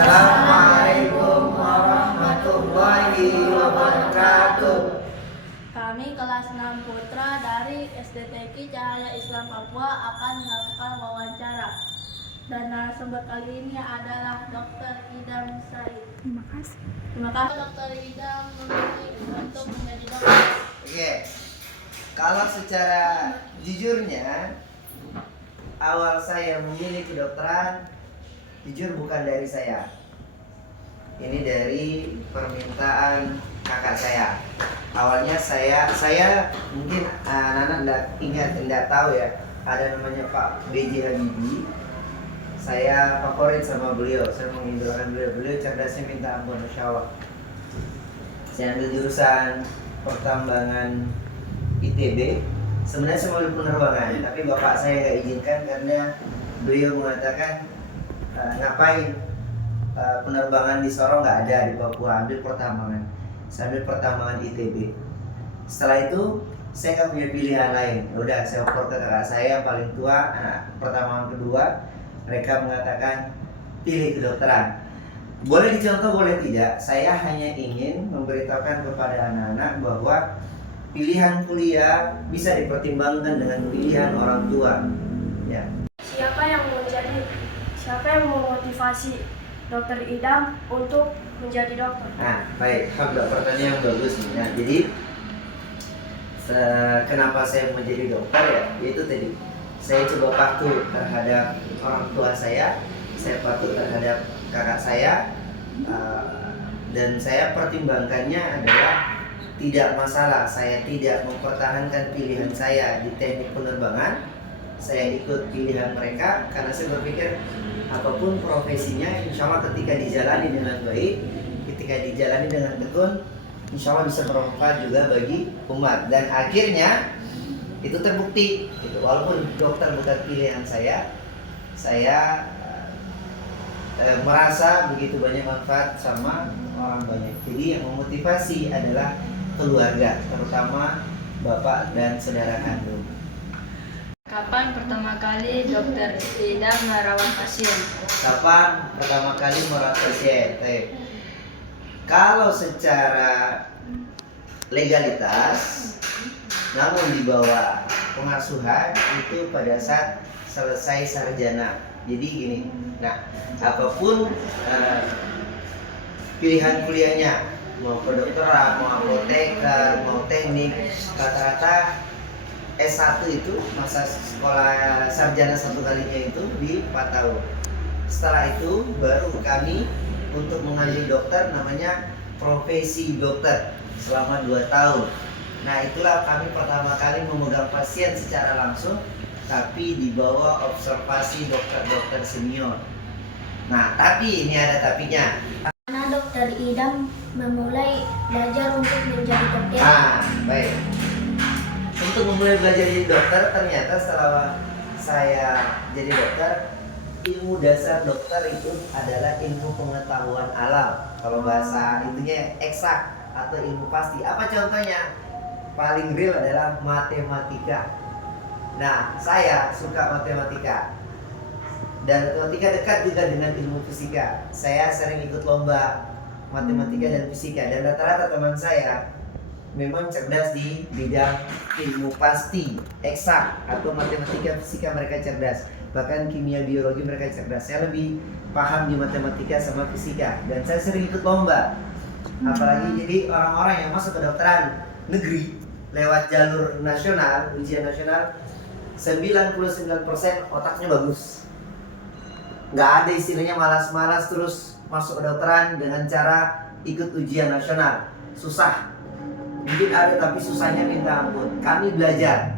Assalamualaikum warahmatullahi wabarakatuh. Kami kelas 6 Putra dari SDTK Cahaya Islam Papua akan melakukan wawancara. Dan narasumber kali ini adalah Dr. Idam Said. Terima kasih. Terima kasih Dr. Idam memilih untuk menjadi dokter. Oke, kalau secara jujurnya awal saya memilih kedokteran jujur bukan dari saya. Ini dari permintaan kakak saya. Awalnya saya mungkin Nana enggak tahu ya, ada namanya Pak B.J. Habibie. Saya favorit sama beliau, saya mengidolakan beliau cerdasnya minta ampun, Masya Allah. Saya ambil jurusan pertambangan ITB. Sebenarnya saya mau penerbangan, tapi bapak saya nggak izinkan karena beliau mengatakan ngapain penerbangan di Sorong nggak ada, di Papua ambil pertambangan. Saya ambil pertambangan ITB. Setelah itu saya nggak punya pilihan lain. Udah saya oper ke kakak saya yang paling tua, pertambangan kedua. Mereka mengatakan pilih kedokteran. Boleh dicontoh, boleh tidak. Saya hanya ingin memberitahukan kepada anak-anak bahwa pilihan kuliah bisa dipertimbangkan dengan pilihan orang tua. Ya. Siapa yang memotivasi Dokter Idam untuk menjadi dokter? Nah, baik, pertanyaan yang bagus nih. Nah, jadi kenapa saya menjadi dokter ya? Yaitu tadi saya coba patuh terhadap orang tua saya patuh terhadap kakak saya, dan saya pertimbangkannya adalah tidak masalah saya tidak mempertahankan pilihan saya di teknik penerbangan. Saya ikut pilihan mereka karena saya berpikir apapun profesinya, insya Allah ketika dijalani dengan baik, ketika dijalani dengan tekun, insya Allah bisa bermanfaat juga bagi umat. Dan akhirnya itu terbukti. Gitu. Walaupun dokter bukan pilihan saya merasa begitu banyak manfaat sama orang banyak. Jadi yang memotivasi adalah keluarga, terutama bapak dan saudara kandung. Kapan pertama kali Dokter Idam merawat pasien? Kapan pertama kali merawat pasien? Kalau secara legalitas, namun di bawah pengasuhan itu pada saat selesai sarjana. Jadi gini, nah apapun pilihan kuliahnya, mau kedokteran, mau apoteker, mau teknik, rata-rata S1 itu masa sekolah sarjana satu kalinya itu di 4 tahun. Setelah itu baru kami untuk mengambil dokter namanya profesi dokter selama 2 tahun. Nah itulah kami pertama kali memegang pasien secara langsung, tapi di bawah observasi dokter-dokter senior. Nah tapi ini ada tapinya. Karena Dokter Idam memulai belajar untuk menjadi dokter. Baik. Untuk memulai belajar jadi dokter, ternyata setelah saya jadi dokter, ilmu dasar dokter itu adalah ilmu pengetahuan alam. Kalau bahasa intinya eksak atau ilmu pasti. Apa contohnya? Paling real adalah matematika. Nah, saya suka matematika. Dan matematika dekat juga dengan ilmu fisika. Saya sering ikut lomba matematika dan fisika. Dan rata-rata teman saya memang cerdas di bidang ilmu pasti, eksak atau matematika, fisika mereka cerdas. Bahkan kimia, biologi mereka cerdas. Saya lebih paham di matematika sama fisika dan saya sering ikut lomba. Apalagi jadi orang-orang yang masuk ke kedokteran negeri lewat jalur nasional, ujian nasional, 99% otaknya bagus. Nggak ada istilahnya malas-malas terus masuk kedokteran dengan cara ikut ujian nasional. Susah. Mungkin ada tapi susahnya minta ampun. Kami belajar.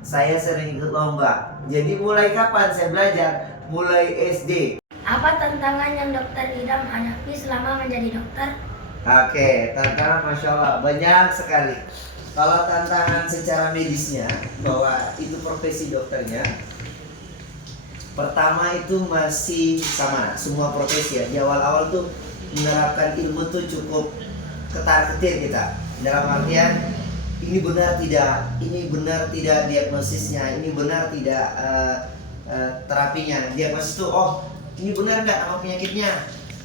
Saya sering ikut lomba. Jadi mulai kapan saya belajar? Mulai SD. Apa tantangan yang Dokter Idam hadapi selama menjadi dokter? Oke, tantangan Masya Allah banyak sekali. Kalau tantangan secara medisnya, bahwa itu profesi dokternya, pertama itu masih sama semua profesi ya. Di awal-awal tuh menerapkan ilmu tuh cukup ketar-ketir kita. Dalam artian ini benar tidak diagnosisnya, ini benar tidak terapinya. Diagnosis itu ini benar nggak nama penyakitnya.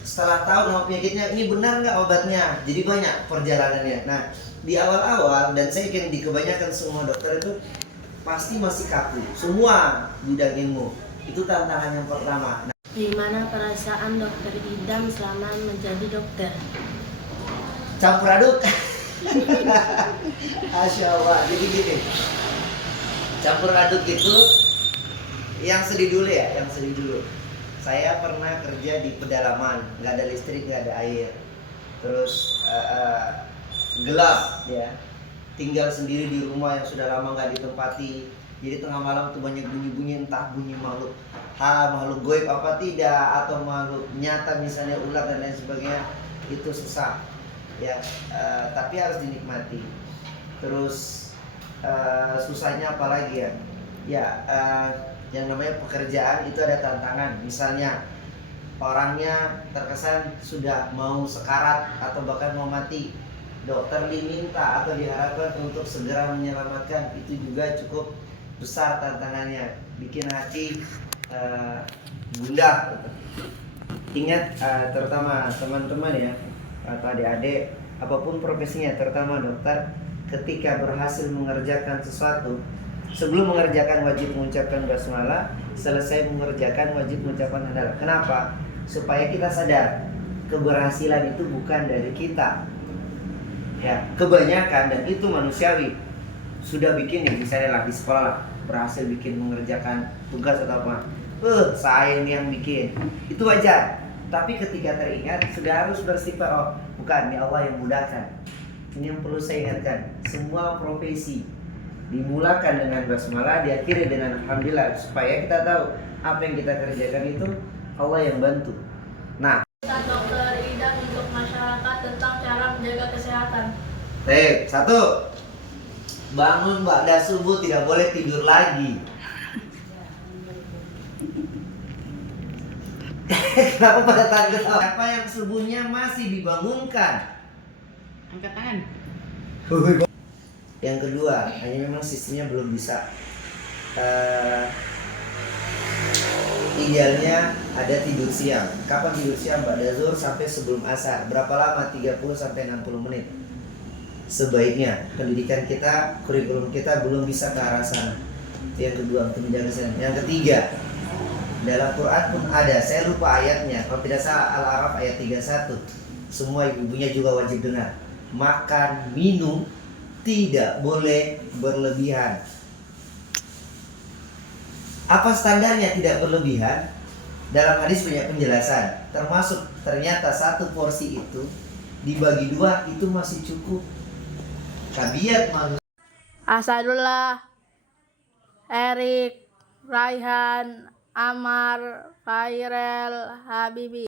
Setelah tahu nama penyakitnya, ini benar nggak obatnya. Jadi banyak perjalanannya. Nah, di awal-awal, dan saya yakin di kebanyakan semua dokter itu pasti masih kaku. Semua bidang ilmu. Itu tantangan yang pertama. Nah, Gimana perasaan Dokter Idam selama menjadi dokter? campur aduk. Masya Allah. Jadi gini, campur aduk itu yang sedih dulu ya, yang sedih dulu. Saya pernah kerja di pedalaman, nggak ada listrik, nggak ada air, terus gelap ya, tinggal sendiri di rumah yang sudah lama nggak ditempati. Jadi tengah malam tuh banyak bunyi-bunyi, entah bunyi makhluk makhluk goib apa tidak, atau makhluk nyata misalnya ular dan lain sebagainya, itu susah ya. Tapi harus dinikmati. Terus susahnya apalagi ya? Ya yang namanya pekerjaan itu ada tantangan. Misalnya orangnya terkesan sudah mau sekarat atau bahkan mau mati, dokter diminta atau diharapkan untuk segera menyelamatkan, itu juga cukup besar tantangannya, bikin hati gundah. Ingat terutama teman-teman ya, atau adik-adik apapun profesinya, terutama dokter, ketika berhasil mengerjakan sesuatu, sebelum mengerjakan wajib mengucapkan basmalah, selesai mengerjakan wajib mengucapkan hamdalah. Kenapa? Supaya kita sadar keberhasilan itu bukan dari kita. Ya, kebanyakan, dan itu manusiawi, sudah bikin nih, misalnya lah di sekolah lah, berhasil bikin mengerjakan tugas atau apa, saya ini yang bikin, itu wajar. Tapi ketika teringat, sudah harus bersifat, oh bukan, ini Allah yang mudahkan. Ini yang perlu saya ingatkan, semua profesi dimulakan dengan basmalah, diakhiri dengan alhamdulillah, supaya kita tahu apa yang kita kerjakan itu Allah yang bantu. Nah, Pesan Dokter Idam untuk masyarakat tentang cara menjaga kesehatan. satu, bangun ba'da subuh, tidak boleh tidur lagi. Kenapa pada takut? Siapa yang subuhnya masih dibangunkan? Angkat tangan. Yang kedua, hanya memang sistemnya belum bisa. Idealnya ada tidur siang. Kapan tidur siang? Ba'da zuhur sampai sebelum asar. Berapa lama? 30 sampai 60 menit. Sebaiknya pendidikan kita, kurikulum kita belum bisa ke arah sana. Itu yang kedua, untuk menjaga kesehatan. Yang ketiga, dalam Quran pun ada, saya lupa ayatnya, kalau tidak salah Al-A'raf ayat 31. Semua ibu-ibunya juga wajib dengar. Makan, minum tidak boleh berlebihan. Apa standarnya tidak berlebihan? Dalam hadis banyak penjelasan, termasuk ternyata satu porsi itu dibagi dua itu masih cukup. Tabiat manusia. Asadullah, Erik, Raihan, Amar, Fairel, Habibi.